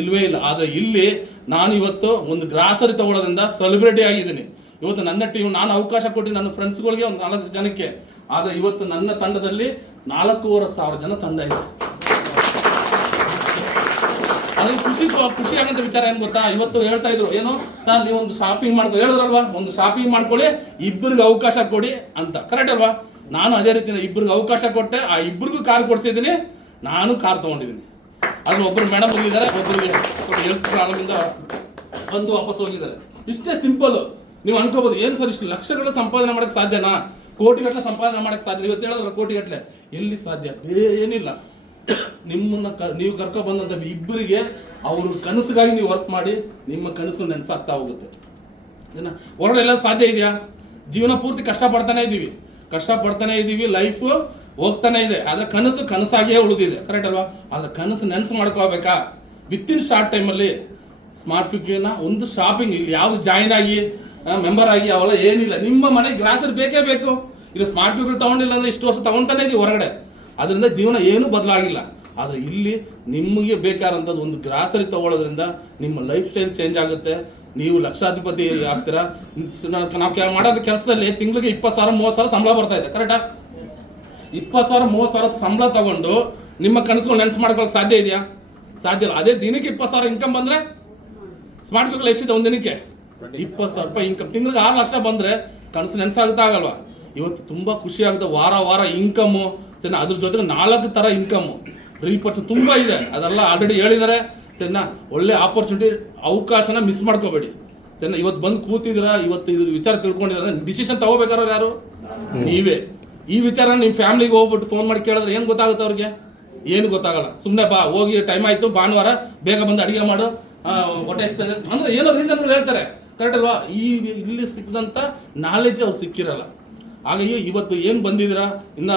ಇಲ್ವೇ ಇಲ್ಲ. ಆದರೆ ಇಲ್ಲಿ ನಾನು ಇವತ್ತು ಒಂದು ಗ್ರಾಸರಿ ತಗೊಳ್ಳೋದ್ರಿಂದ ಸೆಲೆಬ್ರಿಟಿ ಆಗಿದ್ದೀನಿ. ಇವತ್ತು ನನ್ನ ಟೀಮ್, ನಾನು ಅವಕಾಶ ಕೊಟ್ಟು ನನ್ನ ಫ್ರೆಂಡ್ಸ್ಗಳಿಗೆ ಒಂದು 4 ಜನಕ್ಕೆ, ಆದರೆ ಇವತ್ತು ನನ್ನ ತಂಡದಲ್ಲಿ 4,500 ಜನ ತಂಡ ಇದೆ. ಅದ್ರಲ್ಲಿ ಖುಷಿ ಆಗಂತ ವಿಚಾರ ಏನು ಗೊತ್ತಾ, ಇವತ್ತು ಹೇಳ್ತಾ ಇದ್ರು ಏನು ಸರ್ ನೀವು ಒಂದು ಶಾಪಿಂಗ್ ಮಾಡ್ಕೊಳ್ಳಿ ಹೇಳಿದ್ರಲ್ವಾ, ಒಂದು ಶಾಪಿಂಗ್ ಮಾಡ್ಕೊಳ್ಳಿ, ಇಬ್ಬರಿಗೆ ಅವಕಾಶ ಕೊಡಿ ಅಂತ. ಕರೆಕ್ಟ್ ಅಲ್ವಾ? ನಾನು ಅದೇ ರೀತಿ ಇಬ್ಬರಿಗೆ ಅವಕಾಶ ಕೊಟ್ಟೆ, ಆ ಇಬ್ಬರಿಗೂ ಕಾರ್ ಕೊಡಿಸಿದ್ದೀನಿ, ನಾನು ಕಾರ್ ತೊಗೊಂಡಿದ್ದೀನಿ. ಅದ್ರಲ್ಲಿ ಒಬ್ಬರು ಮೇಡಮ್ ಹೋಗಿದ್ದಾರೆ, ಒಬ್ಬರಿಗೆ ಸ್ವಲ್ಪ ಹೆಲ್ತ್ ಪ್ರಾಬ್ಲಮಿಂದ ಬಂದು ವಾಪಸ್ ಹೋಗಿದ್ದಾರೆ. ಇಷ್ಟೇ ಸಿಂಪಲ್. ನೀವು ಅನ್ಕೋಬೋದು ಏನು ಸರ್ ಇಷ್ಟು ಲಕ್ಷಗಳ ಸಂಪಾದನೆ ಮಾಡೋಕ್ಕೆ ಸಾಧ್ಯನಾ, ಕೋಟಿಗಟ್ಟಲೆ ಸಂಪಾದನೆ ಮಾಡೋಕ್ಕೆ ಸಾಧ್ಯ? ಇವತ್ತು ಹೇಳಿದ್ರಲ್ಲ ಕೋಟಿಗಟ್ಟಲೆ, ಎಲ್ಲಿ ಸಾಧ್ಯ? ಏನಿಲ್ಲ. ನಿಮ್ಮನ್ನು ನೀವು ಕರ್ಕೊಬಂದಂಥ ಇಬ್ಬರಿಗೆ ಅವ್ರ ಕನಸಿಗಾಗಿ ನೀವು ವರ್ಕ್ ಮಾಡಿ ನಿಮ್ಮ ಕನಸು ನೆನೆಸಾಗ್ತಾ ಹೋಗುತ್ತೆ. ಇದನ್ನು ಹೊರಗಡೆ ಎಲ್ಲ ಸಾಧ್ಯ ಇದೆಯಾ? ಜೀವನ ಪೂರ್ತಿ ಕಷ್ಟಪಡ್ತಾನೆ ಇದ್ದೀವಿ, ಲೈಫು ಹೋಗ್ತಾನೆ ಇದೆ, ಆದರೆ ಕನಸಾಗಿಯೇ ಉಳಿದಿದೆ. ಕರೆಕ್ಟ್ ಅಲ್ವಾ? ಆದರೆ ಕನಸು ನೆನಸು ಮಾಡ್ಕೋಬೇಕಾ? ವಿತಿನ್ ಶಾರ್ಟ್ ಟೈಮಲ್ಲಿ ಸ್ಮಾರ್ಟ್ ಕ್ವಿಕ್ಕಿನ ಒಂದು ಶಾಪಿಂಗ್, ಇಲ್ಲಿ ಯಾವುದು ಜಾಯಿನ್ ಆಗಿ ಮೆಂಬರ್ ಆಗಿ ಅವೆಲ್ಲ ಏನಿಲ್ಲ. ನಿಮ್ಮ ಮನೆಗೆ ಗ್ರಾಸರಿ ಬೇಕೇ ಬೇಕು. ಇದು ಸ್ಮಾರ್ಟ್ ಕ್ವಿಕ್ ತೊಗೊಂಡಿಲ್ಲ ಅಂದರೆ ಇಷ್ಟು ವರ್ಷ ತೊಗೊತಾನೆ ಇದೀವಿ ಹೊರಗಡೆ, ಅದರಿಂದ ಜೀವನ ಏನೂ ಬದಲಾಗಿಲ್ಲ. ಆದರೆ ಇಲ್ಲಿ ನಿಮಗೆ ಬೇಕಾದಂಥದ್ದು ಒಂದು ಗ್ರಾಸರಿ ತೊಗೊಳ್ಳೋದ್ರಿಂದ ನಿಮ್ಮ ಲೈಫ್ ಸ್ಟೈಲ್ ಚೇಂಜ್ ಆಗುತ್ತೆ, ನೀವು ಲಕ್ಷಾಧಿಪತಿ ಆಗ್ತೀರಾ. ನಾವು ಮಾಡೋದು ಕೆಲಸದಲ್ಲಿ ತಿಂಗಳಿಗೆ 20,000-30,000 ಸಂಬಳ ಬರ್ತಾ ಇದೆ. ಕರೆಕ್ಟಾ? 20,000-30,000 ಸಂಬಳ ತಗೊಂಡು ನಿಮ್ಮ ಕನಸುಗಳು ನೆನ್ಸು ಮಾಡ್ಕೊಳ್ಳೋಕೆ ಸಾಧ್ಯ ಇದೆಯಾ? ಸಾಧ್ಯ ಇಲ್ಲ. ಅದೇ ದಿನಕ್ಕೆ 20,000 ಇನ್ಕಮ್ ಬಂದರೆ ಸ್ಮಾರ್ಟ್ ಕ್ವಿಕ್ ಎಷ್ಟಿದೆ? ಒಂದು ದಿನಕ್ಕೆ 20,000 ಇನ್ಕಮ್. ತಿಂಗಳಿಗೆ 6 ಲಕ್ಷ ಬಂದರೆ ಕನಸು ನೆನ್ಸಾಗುತ್ತಾ ಆಗಲ್ವಾ? ಇವತ್ತು ತುಂಬ ಖುಷಿ ಆಗುತ್ತೆ. ವಾರ ಇನ್ಕಮ್ಮು ಸರಿನಾ, ಅದ್ರ ಜೊತೆಗೆ 4 ಥರ ಇನ್ಕಮ್ಮು ರೀಪರ್ಸ್ ತುಂಬ ಇದೆ. ಅದೆಲ್ಲ ಆಲ್ರೆಡಿ ಹೇಳಿದ್ದಾರೆ ಸರಿನಾ. ಒಳ್ಳೆ ಆಪರ್ಚುನಿಟಿ, ಅವಕಾಶನ ಮಿಸ್ ಮಾಡ್ಕೋಬೇಡಿ ಸರಿನಾ. ಇವತ್ತು ಬಂದು ಕೂತಿದ್ದೀರಾ, ಇವತ್ತು ಇದ್ರ ವಿಚಾರ ತಿಳ್ಕೊಂಡಿದ್ದಾರೆ, ಡಿಸಿಷನ್ ತಗೋಬೇಕಾದ್ರೆ ಯಾರು? ನೀವೇ. ಈ ವಿಚಾರ ನಿಮ್ಮ ಫ್ಯಾಮಿಲಿಗೆ ಹೋಗ್ಬಿಟ್ಟು ಫೋನ್ ಮಾಡಿ ಕೇಳಿದ್ರೆ ಏನು ಗೊತ್ತಾಗುತ್ತೆ ಅವ್ರಿಗೆ? ಏನು ಗೊತ್ತಾಗಲ್ಲ. ಸುಮ್ಮನೆ ಬಾ, ಹೋಗಿ ಟೈಮ್ ಆಯಿತು, ಭಾನುವಾರ ಬೇಗ ಬಂದು ಅಡುಗೆ ಮಾಡು, ಹೊಟ್ಟೆ ಹಸಿತದೆ ಅಂದರೆ ಏನೋ ರೀಸನ್ಗಳು ಹೇಳ್ತಾರೆ. ಕರೆಕ್ಟ್ ಅಲ್ವಾ? ಇಲ್ಲಿ ಸಿಕ್ಕಿದಂಥ ನಾಲೆಡ್ಜ್ ಅವ್ರು ಸಿಕ್ಕಿರಲ್ಲ. ಹಾಗಾಗಿ ಇವತ್ತು ಏನು ಬಂದಿದ್ದೀರಾ, ಇನ್ನು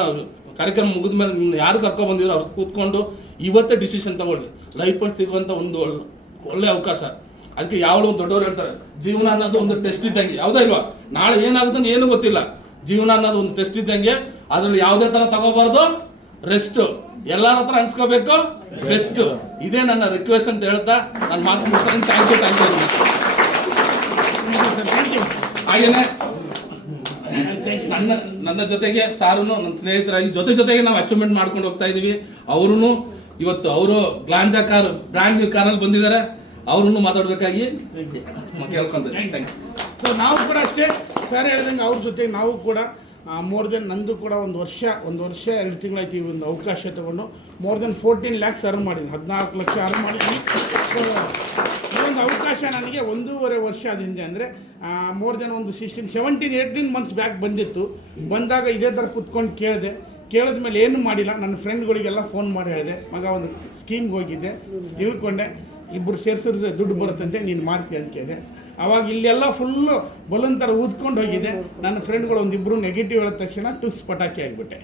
ಕಾರ್ಯಕ್ರಮ ಮುಗಿದ ಮೇಲೆ ನಿಮ್ಮನ್ನ ಯಾರು ಕರ್ಕೊಂಡು ಬಂದಿದ್ರು ಅವ್ರು ಕೂತ್ಕೊಂಡು ಇವತ್ತೇ ಡಿಸಿಷನ್ ತಗೊಳ್ಳಿ. ಲೈಫಲ್ಲಿ ಸಿಗುವಂಥ ಒಂದು ಒಳ್ಳೆ ಅವಕಾಶ. ಅದಕ್ಕೆ ಯಾವಳು ಒಂದು ದೊಡ್ಡವ್ರು ಹೇಳ್ತಾರೆ, ಜೀವನ ಅನ್ನೋದು ಒಂದು ಟೆಸ್ಟ್ ಇದ್ದಂಗೆ. ಯಾವುದಾ ಇಲ್ವಾ? ನಾಳೆ ಏನಾಗುತ್ತೆ ಅಂತ ಏನೂ ಗೊತ್ತಿಲ್ಲ. ಜೀವನ ಅನ್ನೋದು ಒಂದು ಟೆಸ್ಟ್ ಇದ್ದಂಗೆ. ಅದರಲ್ಲಿ ಯಾವುದೇ ಥರ ತಗೋಬಾರ್ದು, ರೆಸ್ಟು. ಎಲ್ಲರ ಹತ್ರ ಅನ್ಸ್ಕೋಬೇಕು, ಬೆಸ್ಟು. ಇದೇ ನನ್ನ ರಿಕ್ವೆಸ್ಟ್ ಅಂತ ಹೇಳ್ತಾ ನಾನು ಮಾತು ಮುಗಿಸ್ತೀನಿ. Thank you. ಹಾಗೇನೆ ನನ್ನ ಜೊತೆಗೆ ಸಾರು ನನ್ನ ಸ್ನೇಹಿತರಾಗಿ ಜೊತೆಗೆ ನಾವು ಅಚೀವ್ಮೆಂಟ್ ಮಾಡ್ಕೊಂಡು ಹೋಗ್ತಾ ಇದ್ದೀವಿ. ಅವರು ಇವತ್ತು ಅವರು ಗ್ಲಾಂಜಾ ಕಾರ್ ಬ್ರ್ಯಾಂಡ್ ನ್ಯೂ ಕಾರಲ್ಲಿ ಬಂದಿದ್ದಾರೆ. ಅವ್ರನ್ನು ಮಾತಾಡಬೇಕಾಗಿ ಕೇಳ್ಕೊಂತೀನಿ. Thank you. ಸೊ ನಾವು ಕೂಡ ಅಷ್ಟೇ ಸರ್ ಹೇಳ್ದಂಗೆ ಅವ್ರ ಜೊತೆಗೆ ನಾವು ಕೂಡ ಮೋರ್ ದೆನ್ ನಂದು ಕೂಡ ಒಂದು ವರ್ಷ 2 ತಿಂಗಳಾಯ್ತು ಈ ಒಂದು ಅವಕಾಶ ತೊಗೊಂಡು ಮೋರ್ ದೆನ್ 14 lakhs ಅರ್ನ್ ಮಾಡಿದ್ದೀನಿ, 14 ಲಕ್ಷ ಅರ್ನ್ ಮಾಡಿದ್ದೀನಿ. ಈ ಒಂದು ಅವಕಾಶ ನನಗೆ 1.5 ವರ್ಷದ ಹಿಂದೆ ಅಂದರೆ ಮೋರ್ ದೆನ್ ಒಂದು 17-18 ಮಂತ್ಸ್ ಬ್ಯಾಕ್ ಬಂದಿತ್ತು. ಬಂದಾಗ ಇದೇ ಥರ ಕೂತ್ಕೊಂಡು ಕೇಳಿದ ಮೇಲೆ ಏನು ಮಾಡಿಲ್ಲ. ನನ್ನ ಫ್ರೆಂಡ್ಗಳಿಗೆಲ್ಲ ಫೋನ್ ಮಾಡಿ ಹೇಳಿದೆ, ಮಗ ಒಂದು ಸ್ಕೀಮ್ಗೆ ಹೋಗಿದ್ದೆ, ತಿಳ್ಕೊಂಡೆ, ಇಬ್ಬರು ಸೇರಿಸಿದ್ರೆ ದುಡ್ಡು ಬರುತ್ತಂತೆ, ನೀನು ಮಾಡ್ತೀಯ ಅಂತ ಕೇಳಿದೆ. ಆವಾಗ ಇಲ್ಲೆಲ್ಲ ಫುಲ್ಲು ಬಲೂನ್ ಥರ ಊದ್ಕೊಂಡು ಹೋಗಿದೆ. ನನ್ನ ಫ್ರೆಂಡ್ಗಳು ಒಂದಿಬ್ಬರು ನೆಗೆಟಿವ್ ಹೇಳಿದ ತಕ್ಷಣ ಟುಸ್ ಪಟಾಕಿ ಆಗಿಬಿಟ್ಟೆ.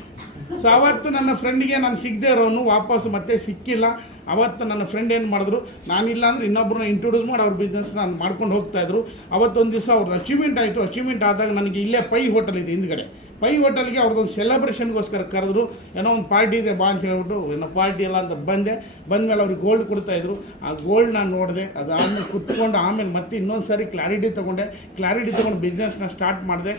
ಸೊ ಆವತ್ತು ನನ್ನ ಫ್ರೆಂಡ್ಗೆ ನಾನು ಸಿಗದೆ ಇರೋನು ವಾಪಸ್ ಮತ್ತೆ ಸಿಕ್ಕಿಲ್ಲ. ಅವತ್ತು ನನ್ನ ಫ್ರೆಂಡ್ ಏನು ಮಾಡಿದ್ರು, ನಾನಿಲ್ಲ ಅಂದರೆ ಇನ್ನೊಬ್ಬರನ್ನ ಇಂಟ್ರೊಡ್ಯೂಸ್ ಮಾಡಿ ಅವ್ರ ಬಿಸ್ನೆಸ್ ನಾನು ಮಾಡ್ಕೊಂಡು ಹೋಗ್ತಾಯಿದ್ರು. ಅವತ್ತೊಂದು ದಿವಸ ಅವ್ರದ್ದು ಅಚೀವ್ಮೆಂಟ್ ಆಯಿತು. ಅಚೀವ್ಮೆಂಟ್ ಆದಾಗ ನನಗೆ ಇಲ್ಲೇ ಪೈ ಹೋಟೆಲ್ ಇದೆ ಹಿಂದ್ಗಡೆ, ಪೈ ಹೋಟೆಲ್ಗೆ ಅವ್ರದ್ದೊಂದು ಸೆಲೆಬ್ರೇಷನ್ಗೋಸ್ಕರ ಕರೆದ್ರು. ಏನೋ ಒಂದು ಪಾರ್ಟಿ ಇದೆ ಬಾ ಅಂತ ಹೇಳ್ಬಿಟ್ಟು, ಏನೋ ಪಾರ್ಟಿ ಎಲ್ಲ ಅಂತ ಬಂದಮೇಲೆ ಅವ್ರಿಗೆ ಗೋಲ್ಡ್ ಕೊಡ್ತಾಯಿದ್ರು. ಆ ಗೋಲ್ಡ್ ನಾನು ನೋಡಿದೆ. ಅದು ಆಮೇಲೆ ಕುತ್ಕೊಂಡು ಆಮೇಲೆ ಮತ್ತೆ ಇನ್ನೊಂದು ಸಾರಿ ಕ್ಲಾರಿಟಿ ತೊಗೊಂಡು ಬಿಸ್ನೆಸ್ನ ಸ್ಟಾರ್ಟ್ ಮಾಡಿದೆ.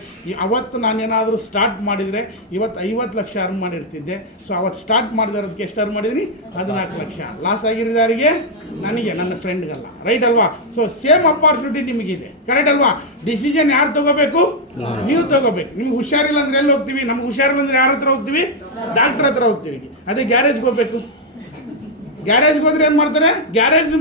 ಅವತ್ತು ನಾನೇನಾದರೂ ಸ್ಟಾರ್ಟ್ ಮಾಡಿದರೆ ಇವತ್ತು 50 ಲಕ್ಷ ಅರ್ನ್ ಮಾಡಿರ್ತಿದ್ದೆ. ಸೊ ಅವತ್ತು ಸ್ಟಾರ್ಟ್ ಮಾಡಿದೋದಕ್ಕೆ ಎಷ್ಟು ಅರ್ನ್ ಮಾಡಿದ್ದೀನಿ? 14 ಲಕ್ಷ. ಲಾಸ್ ಆಗಿರೋದಾರಿಗೆ ನನಗೆ, ನನ್ನ ಫ್ರೆಂಡ್ಗಲ್ಲ. ರೈಟ್ ಅಲ್ವಾ? ಸೊ ಸೇಮ್ ಅಪಾರ್ಚುನಿಟಿ ನಿಮಗಿದೆ. ಕರೆಕ್ಟ್ ಅಲ್ವಾ? ಡಿಸಿಷನ್ ಯಾರು ತೊಗೋಬೇಕು? ನೀವು ತೊಗೋಬೇಕು. ನಿಮ್ಗೆ ಹುಷಾರಿಲ್ಲ ಅಂದರೆ ಎಲ್ಲಿ ಹೋಗ್ತೀವಿ? ನಮ್ಗೆ ಹುಷಾರಿಲ್ಲ ಅಂದರೆ ಯಾರ ಹತ್ರ ಹೋಗ್ತೀವಿ? ಡಾಕ್ಟ್ರ್ ಹತ್ರ ಹೋಗ್ತೀವಿ. ಅದೇ ಗ್ಯಾರೇಜ್ಗೆ ಹೋಗ್ಬೇಕು. ಗ್ಯಾರೇಜ್ಗೆ ಹೋದ್ರೆ ಏನು ಮಾಡ್ತಾರೆ? ಗ್ಯಾರೇಜ್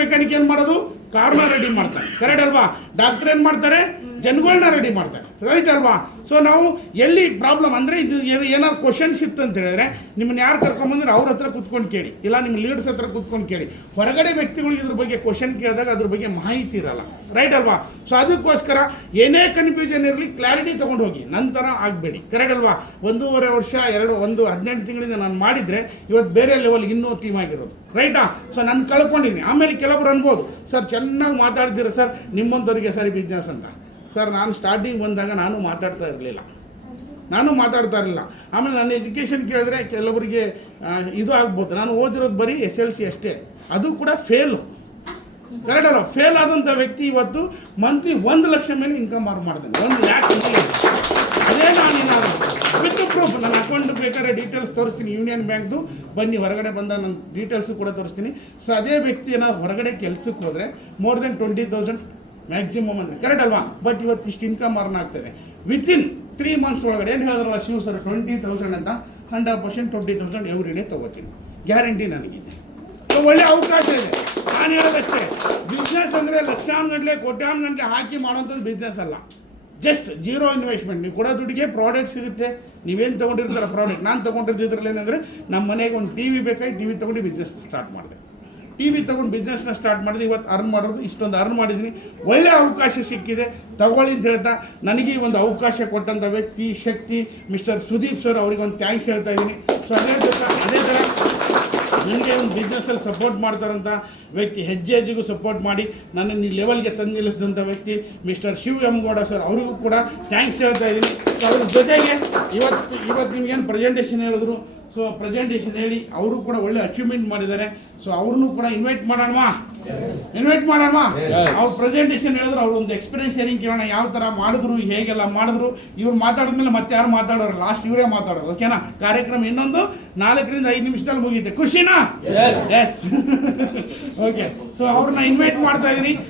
ಮೆಕ್ಯಾನಿಕ್ ಏನು ಮಾಡೋದು? ಕಾರ್ನ ರೆಡಿ ಮಾಡ್ತಾರೆ. ಕರೆಕ್ಟ್ ಅಲ್ವಾ? ಡಾಕ್ಟ್ರ್ ಏನು ಮಾಡ್ತಾರೆ? ಜನಗಳನ್ನ ರೆಡಿ ಮಾಡ್ತಾರೆ. ರೈಟ್ ಅಲ್ವಾ? ಸೊ ನಾವು ಎಲ್ಲಿ ಪ್ರಾಬ್ಲಮ್ ಅಂದರೆ ಇದು ಏನಾದ್ರು ಕ್ವಶನ್ಸ್ ಇತ್ತು ಅಂತ ಹೇಳಿದ್ರೆ ನಿಮ್ಮನ್ನು ಯಾರು ಕರ್ಕೊಂಬಂದ್ರೆ ಅವ್ರ ಹತ್ರ ಕೂತ್ಕೊಂಡು ಕೇಳಿ, ಇಲ್ಲ ನಿಮ್ಮ ಲೀಡರ್ಸ್ ಹತ್ರ ಕೂತ್ಕೊಂಡು ಕೇಳಿ. ಹೊರಗಡೆ ವ್ಯಕ್ತಿಗಳಿಗೆ ಇದ್ರ ಬಗ್ಗೆ ಕ್ವಶನ್ ಕೇಳಿದಾಗ ಅದ್ರ ಬಗ್ಗೆ ಮಾಹಿತಿ ಇರಲ್ಲ. ರೈಟ್ ಅಲ್ವಾ? ಸೊ ಅದಕ್ಕೋಸ್ಕರ ಏನೇ ಕನ್ಫ್ಯೂಷನ್ ಇರಲಿ ಕ್ಲಾರಿಟಿ ತೊಗೊಂಡು ಹೋಗಿ, ನಂತರ ಆಗಬೇಡಿ. ಕರೆಕ್ಟ್ ಅಲ್ವಾ? 1.5 ವರ್ಷ 18 ತಿಂಗಳಿಂದ ನಾನು ಮಾಡಿದರೆ ಇವತ್ತು ಬೇರೆ ಲೆವೆಲ್ಗೆ ಇನ್ನೂ ಟೀಮ್ ಆಗಿರೋದು. ರೈಟಾ? ಸೊ ನಾನು ಕಳ್ಕೊಂಡಿದ್ದೀನಿ. ಆಮೇಲೆ ಕೆಲವರು ಅನ್ಬೋದು, ಸರ್ ಚೆನ್ನಾಗಿ ಮಾತಾಡ್ತೀರ ಸರ್, ನಿಮ್ಮಂಥವ್ರಿಗೆ ಸರಿ ಬಿಸ್ನೆಸ್ ಅಂತ. ಸರ್ ನಾನು ಸ್ಟಾರ್ಟಿಂಗ್ ಬಂದಾಗ ನಾನು ಮಾತಾಡ್ತಾ ಇರಲಿಲ್ಲ. ನಾನು ಮಾತಾಡ್ತಾ ಇರಲಿಲ್ಲ. ಆಮೇಲೆ ನನ್ನ ಎಜುಕೇಷನ್ ಕೇಳಿದ್ರೆ ಕೆಲವರಿಗೆ ಇದು ಆಗ್ಬೋದು. ನಾನು ಓದಿರೋದು ಬರೀ SLC ಅಷ್ಟೇ, ಅದು ಕೂಡ ಫೇಲು. ಕರೆಕ್ಟ್ ಅಲ್ಲ? ಫೇಲ್ ಆದಂಥ ವ್ಯಕ್ತಿ ಇವತ್ತು ಮಂತ್ಲಿ 1 ಲಕ್ಷ ಮೇಲೆ ಇನ್ಕಮ್ ಮಾಡ್ತಾನೆ. 1 ಲ್ಯಾಕ್ ಅದೇ ನಾನು ವಿತ್ ಪ್ರೂಫ್ ನನ್ನ ಅಕೌಂಟ್ ಬೇಕಾದ್ರೆ ಡೀಟೇಲ್ಸ್ ತೋರಿಸ್ತೀನಿ, ಯೂನಿಯನ್ ಬ್ಯಾಂಕ್ದು. ಬನ್ನಿ, ಹೊರಗಡೆ ಬಂದ ನನ್ನ ಡೀಟೇಲ್ಸು ಕೂಡ ತೋರಿಸ್ತೀನಿ. ಸೊ ಅದೇ ವ್ಯಕ್ತಿ ಏನಾದ್ರು ಹೊರಗಡೆ ಕೆಲಸಕ್ಕೆ ಹೋದರೆ ಮೋರ್ ದೆನ್ 20,000 ಮ್ಯಾಕ್ಸಿಮಮ್ ಅಂದರೆ, ಕರೆಕ್ಟ್ ಅಲ್ವಾ? ಬಟ್ ಇವತ್ತು ಇಷ್ಟು ಇನ್ಕಮ್ ಅರ್ನ್ ಆಗ್ತದೆ ವಿತಿನ್ 3 ಮಂತ್ಸ್ ಒಳಗಡೆ. ಏನು ಹೇಳಿದ್ರಲ್ಲ ಶಿವ ಸರ್, 20,000 ಅಂತ 100% 20,000 ಎವ್ರಿ ಡೇ ತೊಗೋತೀನಿ, ಗ್ಯಾರಂಟಿ ನನಗಿದೆ. ಸೊ ಒಳ್ಳೆ ಅವಕಾಶ ಇದೆ. ನಾನು ಹೇಳೋದಷ್ಟೇ, ಬಿಸ್ನೆಸ್ ಅಂದರೆ ಲಕ್ಷಾನುಗಟ್ಟಲೆ ಕೋಟ್ಯಾನುಗಟ್ಟಲೆ ಹಾಕಿ ಮಾಡೋಂಥದ್ದು ಬಿಸ್ನೆಸ್ ಅಲ್ಲ. Just zero investment. ನೀವು ಕೊಡೋ ದುಡ್ಡಿಗೆ ಪ್ರಾಡಕ್ಟ್ ಸಿಗುತ್ತೆ. ನೀವೇನು ತೊಗೊಂಡಿರ್ತಾರ ಪ್ರಾಡಕ್ಟ್. ನಾನು ತೊಗೊಂಡಿದ್ರಲ್ಲಿ ಏನಂದರೆ, ನಮ್ಮ ಮನೆಗೆ ಒಂದು TV ಬೇಕಾಗಿ TV ತೊಗೊಂಡು ಬಿಸ್ನೆಸ್ ಸ್ಟಾರ್ಟ್ ಮಾಡಿದೆ. TV ತೊಗೊಂಡು ಬಿಸ್ನೆಸ್ನ ಸ್ಟಾರ್ಟ್ ಮಾಡಿದೆ. ಇವತ್ತು ಅರ್ನ್ ಮಾಡೋದು ಇಷ್ಟೊಂದು ಅರ್ನ್ ಮಾಡಿದ್ದೀನಿ. ಒಳ್ಳೆ ಅವಕಾಶ ಸಿಕ್ಕಿದೆ, ತಗೊಳ್ಳಿ ಅಂತ ಹೇಳ್ತಾ ನನಗೆ ಒಂದು ಅವಕಾಶ ಕೊಟ್ಟಂಥ ವ್ಯಕ್ತಿ ಶಕ್ತಿ ಮಿಸ್ಟರ್ ಸುದೀಪ್ ಸರ್, ಅವ್ರಿಗೊಂದು ಥ್ಯಾಂಕ್ಸ್ ಹೇಳ್ತಾ ಇದ್ದೀನಿ. ಸೊ ಅದೇ ಥರ ನನಗೆ ಒಂದು ಬಿಸ್ನೆಸ್ಸಲ್ಲಿ ಸಪೋರ್ಟ್ ಮಾಡ್ತಾರಂಥ ವ್ಯಕ್ತಿ, ಹೆಜ್ಜೆಗೂ ಸಪೋರ್ಟ್ ಮಾಡಿ ನನ್ನನ್ನು ಈ ಲೆವೆಲ್ಗೆ ತಂದು ನಿಲ್ಲಿಸಿದಂಥ ವ್ಯಕ್ತಿ mister Shiv M Gowda sir, ಅವರಿಗೂ ಕೂಡ ಥ್ಯಾಂಕ್ಸ್ ಹೇಳ್ತಾ ಇದ್ದೀನಿ. ಸೊ ಅವ್ರ ಜೊತೆಗೆ ಇವತ್ತು ನಿಮಗೇನು ಪ್ರೆಸೆಂಟೇಷನ್ ಹೇಳಿದ್ರು, ಸೊ ಪ್ರೆಸೆಂಟೇಷನ್ ಹೇಳಿ ಅವರು ಕೂಡ ಒಳ್ಳೆ ಅಚೀವ್ಮೆಂಟ್ ಮಾಡಿದ್ದಾರೆ. ಸೊ ಅವ್ರನ್ನೂ ಕೂಡ ಇನ್ವೈಟ್ ಮಾಡೋಣವಾ? ಅವ್ರು ಪ್ರೆಸೆಂಟೇಷನ್ ಹೇಳಿದ್ರು, ಅವ್ರು ಒಂದು ಎಕ್ಸ್ಪೀರಿಯನ್ಸ್ ಶೇರಿಂಗ್ ಕೇಳೋಣ, ಯಾವ ಥರ ಮಾಡಿದ್ರು, ಹೇಗೆಲ್ಲ ಮಾಡಿದ್ರು. ಇವ್ರು ಮಾತಾಡಿದ್ಮೇಲೆ ಮತ್ತೆ ಯಾರು ಮಾತಾಡೋರು, ಲಾಸ್ಟ್ ಇವರೇ ಮಾತಾಡೋದು. ಓಕೆನಾ? ಕಾರ್ಯಕ್ರಮ ಇನ್ನೊಂದು 4 ರಿಂದ 5 ನಿಮಿಷದಲ್ಲಿ ಮುಗಿಯುತ್ತೆ. ಖುಷಿನಾ? ಎಸ್. ಓಕೆ. ಸೊ ಅವ್ರನ್ನ ಇನ್ವೈಟ್ ಮಾಡ್ತಾ ಇದ್ದೀನಿ.